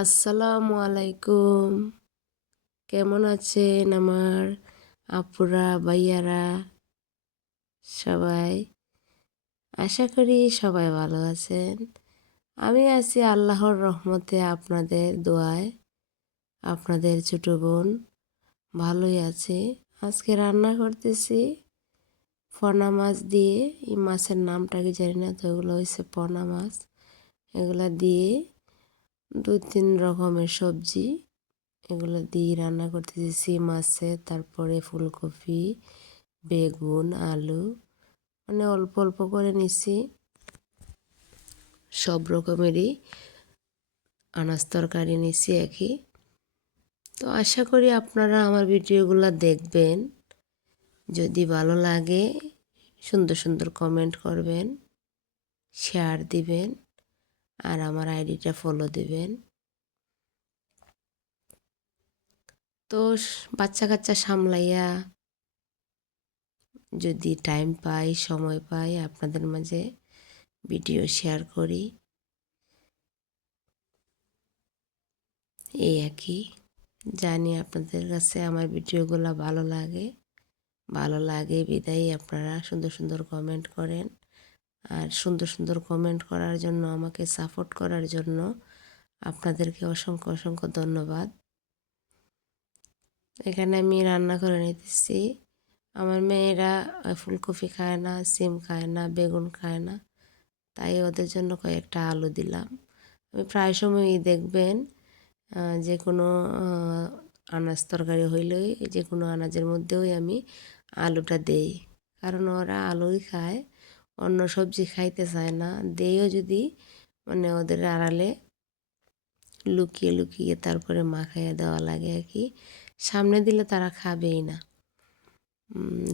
আসসালামু আলাইকুম। কেমন আছেন আমার আপুরা, ভাইয়ারা সবাই? আশা করি সবাই ভালো আছেন। আমি আছি আল্লাহর রহমতে, আপনাদের দোয়ায়। আপনাদের ছোট বোন ভালোই আছে। আজকে রান্না করতেছি পোনা মাছ দিয়ে। এই মাছের নামটা কি জানি না, তো এগুলো হচ্ছে পোনা মাছ। এগুলা দিয়ে 2-3 রকমের সবজি এগুলো দিয়ে রান্না করতেছি। সিম আছে, তারপরে ফুলকপি, বেগুন, আলু, মানে অল্প অল্প করে নিছি। সব রকমেরই আনাজ তরকারি নিছি একই। তো আশা করি আপনারা আমার ভিডিওগুলো দেখবেন। যদি ভালো লাগে সুন্দর সুন্দর কমেন্ট করবেন, শেয়ার দিবেন, আর আমার আইডিটা ফলো দিবেন। তো বাচ্চা কাচ্চা সামলাইয়া যদি টাইম পাই, সময় পাই, আপনাদের মাঝে ভিডিও শেয়ার করি। এই একই। জানি আপনাদের কাছে আমার ভিডিওগুলো ভালো লাগে বিধায় আপনারা সুন্দর সুন্দর কমেন্ট করেন। আর সুন্দর সুন্দর কমেন্ট করার জন্য, আমাকে সাপোর্ট করার জন্য আপনাদেরকে অসংখ্য অসংখ্য ধন্যবাদ। এখানে আমি রান্না করে নিতেছি। আমার মেয়েরা ফুলকপি খায় না, সিম খায় না, বেগুন খায় না, তাই ওদের জন্য কয়েকটা আলু দিলাম। আমি প্রায় সময়ই দেখবেন যে কোনো আনাজ তরকারি হইলেই, যে কোনো আনাজের মধ্যেও আমি আলুটা দেই, কারণ ওরা আলুই খায়, অন্য সবজি খাইতে চায় না। দেইও যদি, মানে ওদের আড়ালে লুকিয়ে লুকিয়ে তারপরে মাখাইয়া দেওয়া লাগে আর কি। সামনে দিলে তারা খাবেই না।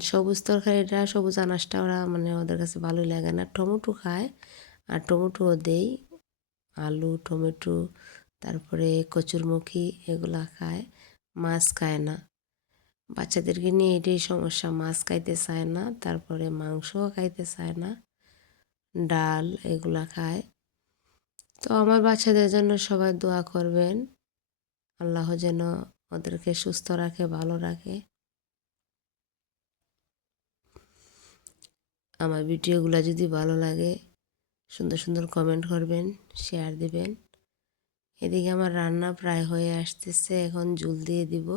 সবুজ তরকারিটা, সবুজ আনাজটা ওরা, মানে ওদের কাছে ভালোই লাগে না। টমেটো খায়, আর টমেটোও দেই। আলু, টমেটো, তারপরে কচুরমুখী এগুলা খায়। মাছ খায় না। বাচ্চাদেরকে নিয়ে এটাই সমস্যা, মাছ খাইতে চায় না, তারপরে মাংসও খাইতে চায় না, ডাল এগুলা খায়। তো আমার বাচ্চাদের জন্য সবাই দোয়া করবেন, আল্লাহ যেন ওদেরকে সুস্থ রাখে, ভালো রাখে। আমার ভিডিওগুলো যদি ভালো লাগে সুন্দর সুন্দর কমেন্ট করবেন, শেয়ার দিবেন। এদিকে আমার রান্না প্রায় হয়ে আসতেছে, এখন জল দিয়ে দিব।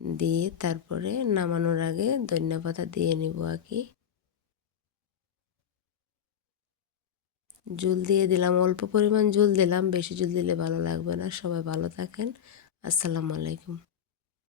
দিয়ে তারপরে নামানোর আগে ধনিয়া পাতা দিয়ে নিব আর কি। জল দিয়ে দিলাম, অল্প পরিমাণ জল দিলাম, বেশি জল দিলে ভালো লাগবে না। সবাই ভালো থাকেন। আসসালামু আলাইকুম।